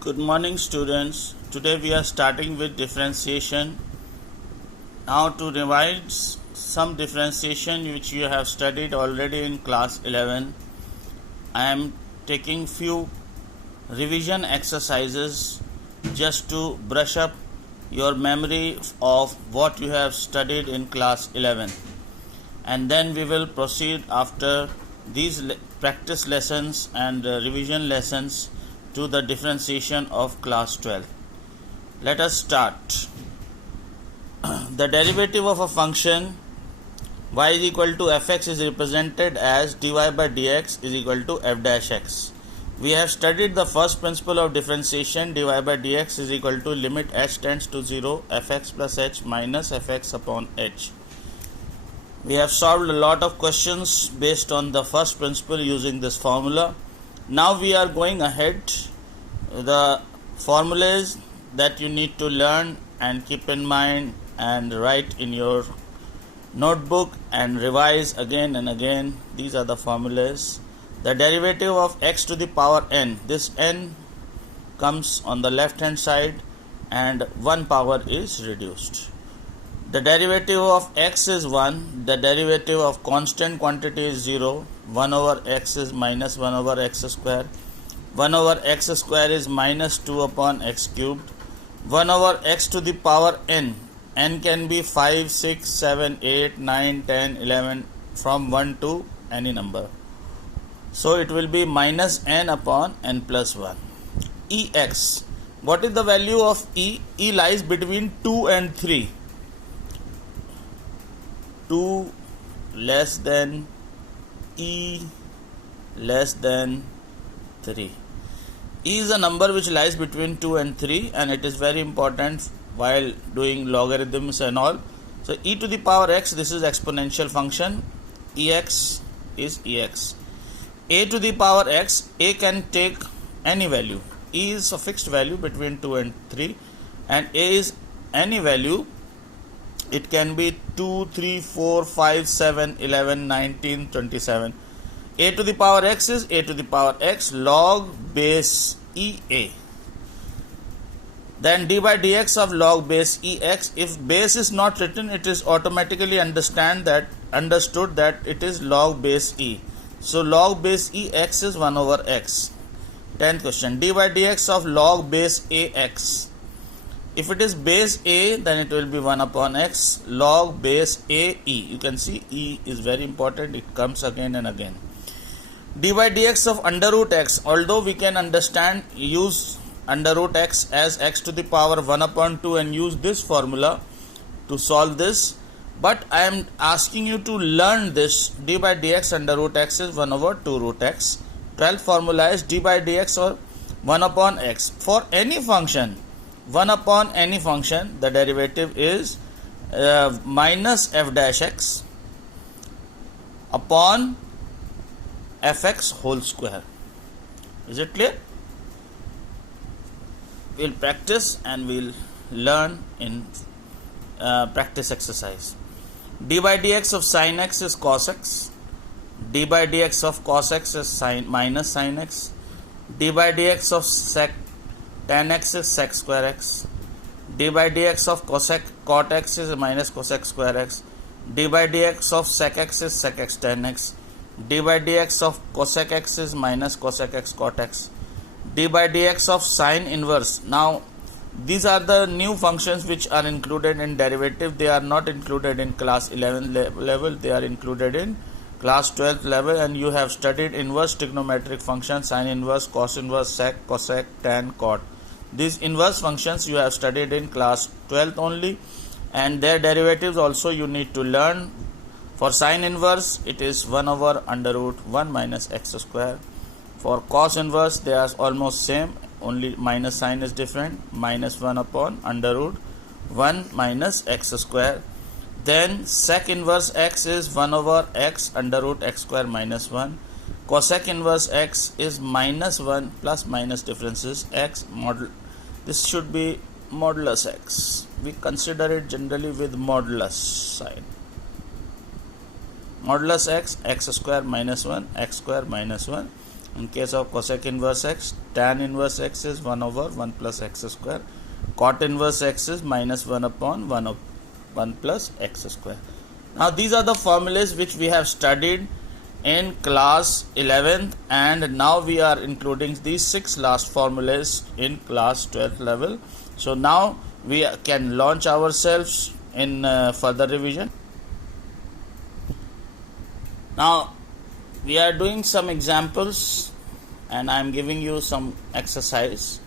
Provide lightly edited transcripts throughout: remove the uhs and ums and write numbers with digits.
Good morning, students. Today we are starting with differentiation. Now to revise some differentiation which you have studied already in class 11, I am taking few revision exercises just to brush up your memory of what you have studied in class 11, and then we will proceed after these practice lessons and revision lessons to the differentiation of class 12. Let us start. The derivative of a function y is equal to fx is represented as dy by dx is equal to f dash x. We have studied the first principle of differentiation. Dy by dx is equal to limit h tends to 0 fx plus h minus fx upon h. We have solved a lot of questions based on the first principle using this formula. Now we are going ahead. The formulas that you need to learn and keep in mind and write in your notebook and revise again and again. These are the formulas. The derivative of x to the power n. This n comes on the left hand side and one power is reduced. The derivative of x is 1. The derivative of constant quantity is 0. 1 over x is minus 1 over x square. 1 over x square is minus 2 upon x cubed. 1 over x to the power n. N can be 5, 6, 7, 8, 9, 10, 11 from 1 to any number. So it will be minus n upon n plus 1. Ex. What is the value of E? E lies between 2 and 3. 2 less than E less than 3. E is a number which lies between 2 and 3, and it is very important while doing logarithms and all. So e to the power x, this is exponential function. Ex is ex. A to the power x, a can take any value. E is a fixed value between 2 and 3, and a is any value. It can be 2, 3, 4, 5, 7, 11, 19, 27. A to the power x is a to the power x log base EA. Then d by dx of log base EX. If base is not written, it is automatically understood that it is log base E. So log base EX is 1 over x. 10th question. D by dx of log base AX. If it is base A, then it will be 1 upon x log base AE. You can see E is very important. It comes again and again. D by dx of under root x. Although we can use under root x as x to the power 1 upon 2 and use this formula to solve this. But I am asking you to learn this. D by dx under root x is 1 over 2 root x. 12th formula is d by dx or 1 upon x. For any function, 1 upon any function, the derivative is minus f dash x upon fx whole square. Is it clear? We'll practice and we'll learn in practice exercise. D by dx of sin x is cos x. D by dx of cos x is minus sin x. D by dx of sec tan x is sec square x. D by dx of cot x is minus cosec square x. D by dx of sec x is sec x tan x. D by dx of cosec x is minus cosec x cot x. D by dx of sine inverse. Now these are the new functions which are included in derivative. They are not included in class 11 level. They are included in class 12 level, and you have studied inverse trigonometric functions, sine inverse, cos inverse, sec, cosec, tan, cot. These inverse functions you have studied in class 12 only, and their derivatives also you need to learn. For sine inverse, it is 1 over under root 1 minus x square. For cos inverse, they are almost same, only minus sign is different, minus 1 upon under root 1 minus x square. Then sec inverse x is 1 over x under root x square minus 1. Cosec inverse x is minus 1 plus minus differences x model. This should be modulus x. We consider it generally with modulus sign. Modulus x, x square minus 1, x square minus 1. In case of cosec inverse x, tan inverse x is 1 over 1 plus x square. Cot inverse x is minus 1 upon 1 plus x square. Now these are the formulas which we have studied in class 11th, and now we are including these 6 last formulas in class 12th level. So now we can launch ourselves in further revision. Now we are doing some examples and I am giving you some exercise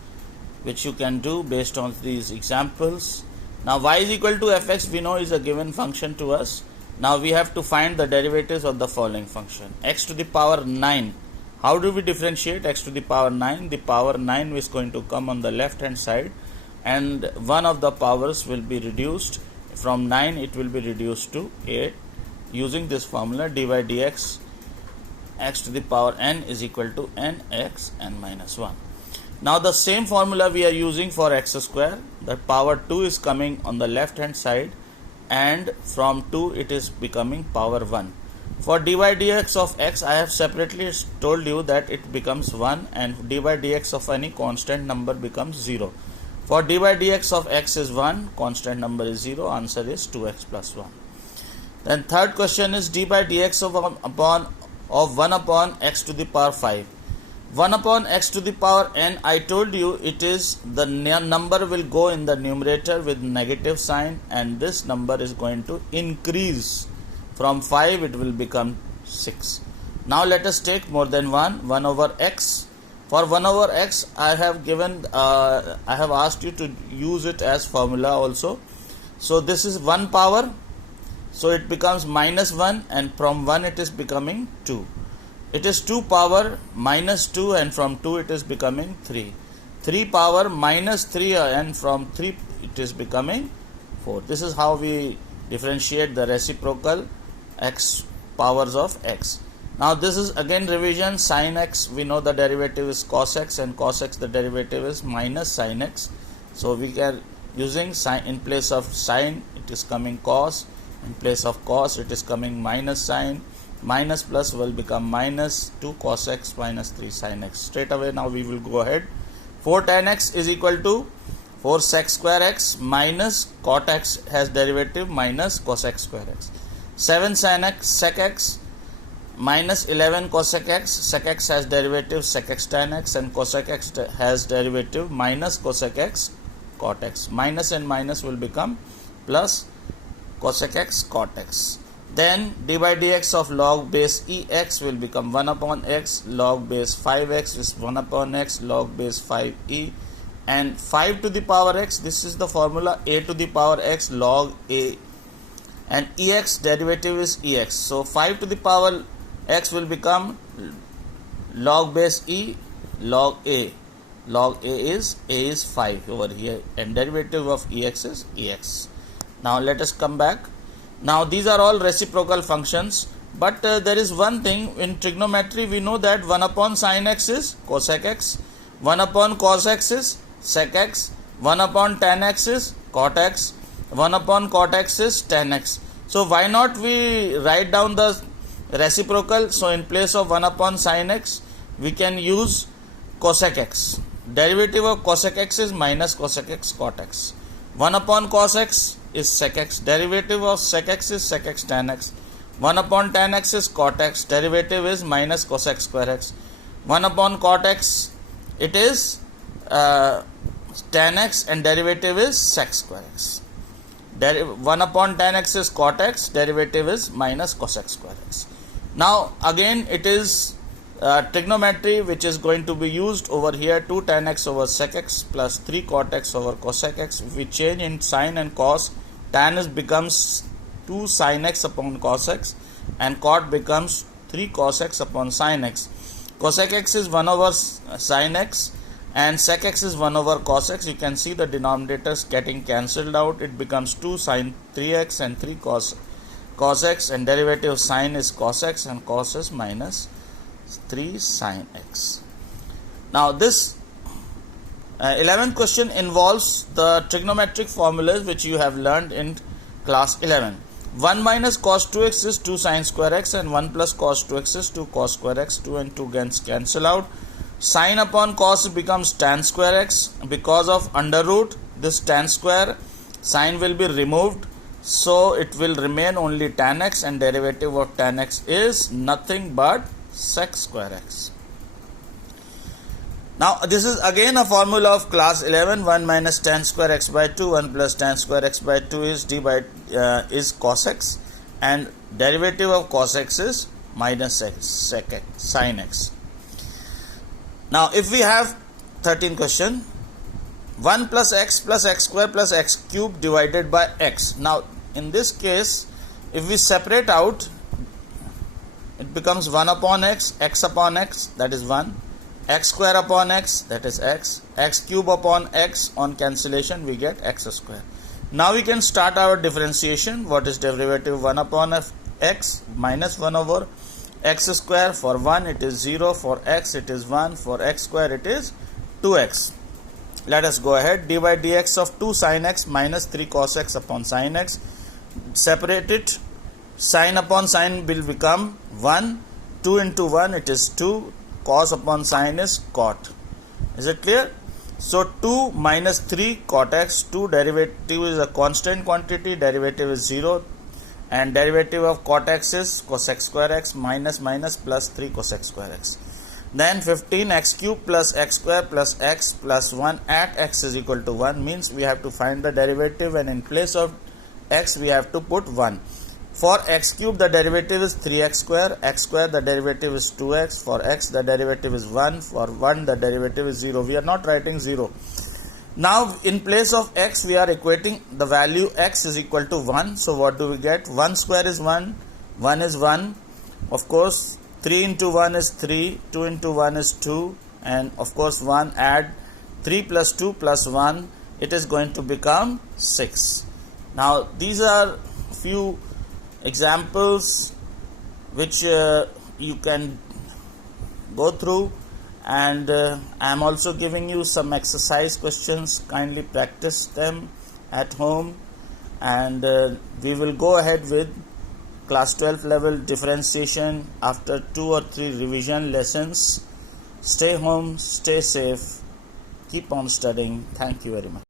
which you can do based on these examples. Now y is equal to fx we know is a given function to us. Now we have to find the derivatives of the following function. X to the power 9. How do we differentiate x to the power 9? The power 9 is going to come on the left hand side and one of the powers will be reduced. From 9 it will be reduced to 8. Using this formula, dy dx x to the power n is equal to nx n minus 1. Now the same formula we are using for x square. The power 2 is coming on the left hand side and from 2 it is becoming power 1. For dy dx of x, I have separately told you that it becomes 1 and dy dx of any constant number becomes 0. For dy dx of x is 1, constant number is 0, answer is 2x plus 1. Then third question is dy dx of 1 upon x to the power 5. 1 upon x to the power n, I told you it is the number will go in the numerator with negative sign and this number is going to increase. From 5 it will become 6. Now let us take more than 1 over x. For 1 over x I have asked you to use it as formula also. So this is 1 power. So it becomes minus 1 and from 1 it is becoming 2. It is 2 power minus 2 and from 2 it is becoming 3. 3 power minus 3 and from 3 it is becoming 4. This is how we differentiate the reciprocal x powers of x. Now this is again revision. Sin x, we know the derivative is cos x and cos x the derivative is minus sin x. So we are using sin in place of sin it is coming cos. In place of cos it is coming minus sin. Minus plus will become minus 2 cos x minus 3 sin x. Straight away now we will go ahead. 4 tan x is equal to 4 sec square x minus cot x has derivative minus cos x square x. 7 sin x sec x minus 11 cosec x. Sec x has derivative sec x tan x and cosec x has derivative minus cosec x cot x. Minus and minus will become plus cosec x cot x. Then dy dx of log base ex will become 1 upon x, log base 5x is 1 upon x, log base 5e, and 5 to the power x, this is the formula, a to the power x log a, and ex derivative is ex. So 5 to the power x will become log base e log a. Log a is 5 over here and derivative of ex is ex. Now let us come back. Now these are all reciprocal functions, but there is one thing in trigonometry. We know that 1 upon sin x is cosec x, 1 upon cos x is sec x, 1 upon tan x is cot x, 1 upon cot x is tan x. So why not we write down the reciprocal? So in place of 1 upon sin x we can use cosec x. Derivative of cosec x is minus cosec x cot x. 1 upon cos x is sec x. Derivative of sec x is sec x tan x. 1 upon tan x is cot x. Derivative is minus cos x square x. 1 upon cot x it is tan x and derivative is sec square x. 1 upon tan x is cot x. Derivative is minus cos x square x. Now again it is trigonometry which is going to be used over here. 2 tan x over sec x plus 3 cot x over cosec x. If we change in sin and cos, tan is becomes 2 sin x upon cos x and cot becomes 3 cos x upon sin x. Cosec x is 1 over sin x and sec x is 1 over cos x. You can see the denominators getting cancelled out. It becomes 2 sin 3x and 3 cos x, and derivative of sin is cos x and cos is minus 3 sin x. Now this 11th question involves the trigonometric formulas which you have learned in class 11. 1 minus cos 2x is 2 sin square x, and 1 plus cos 2x is 2 cos square x. 2 and 2 gets cancel out. Sin upon cos becomes tan square x. Because of under root, this tan square sign will be removed, so it will remain only tan x, and derivative of tan x is nothing but sec square x. Now this is again a formula of class 11. 1 minus tan square x by 2, 1 plus tan square x by 2 is d by is cos x, and derivative of cos x is minus sec x, sin x. Now if we have 13th question, 1 plus x square plus x cube divided by x. Now in this case, if we separate out, it becomes 1 upon x upon x, that is 1, x square upon x, that is x cube upon x, on cancellation we get x square. Now we can start our differentiation. What is derivative? 1 upon x minus 1 over x square. For 1 it is 0, for x it is 1, for x square it is 2x. Let us go ahead. D by dx of 2 sin x minus 3 cos x upon sin x. Separate it. Sin upon sin will become 1. 2 into 1 it is 2. Cos upon sin is cot. Is it clear? So 2 minus 3 cot x. 2 derivative is a constant quantity. Derivative is 0. And derivative of cot x is cosec square x minus minus plus 3 cosec square x. Then 15 x cube plus x square plus x plus 1 at x is equal to 1, means we have to find the derivative, and in place of x we have to put 1. For x cube the derivative is 3x square, x square the derivative is 2x, for x the derivative is 1, for 1 the derivative is 0. We are not writing 0. Now in place of x we are equating the value x is equal to 1. So what do we get? 1 square is 1, 1 is 1, of course 3 into 1 is 3, 2 into 1 is 2, and of course 1, add 3 plus 2 plus 1, it is going to become 6. Now these are few examples which you can go through, and I am also giving you some exercise questions. Kindly practice them at home, and we will go ahead with class 12 level differentiation after 2 or 3 revision lessons. Stay home, stay safe, keep on studying. Thank you very much.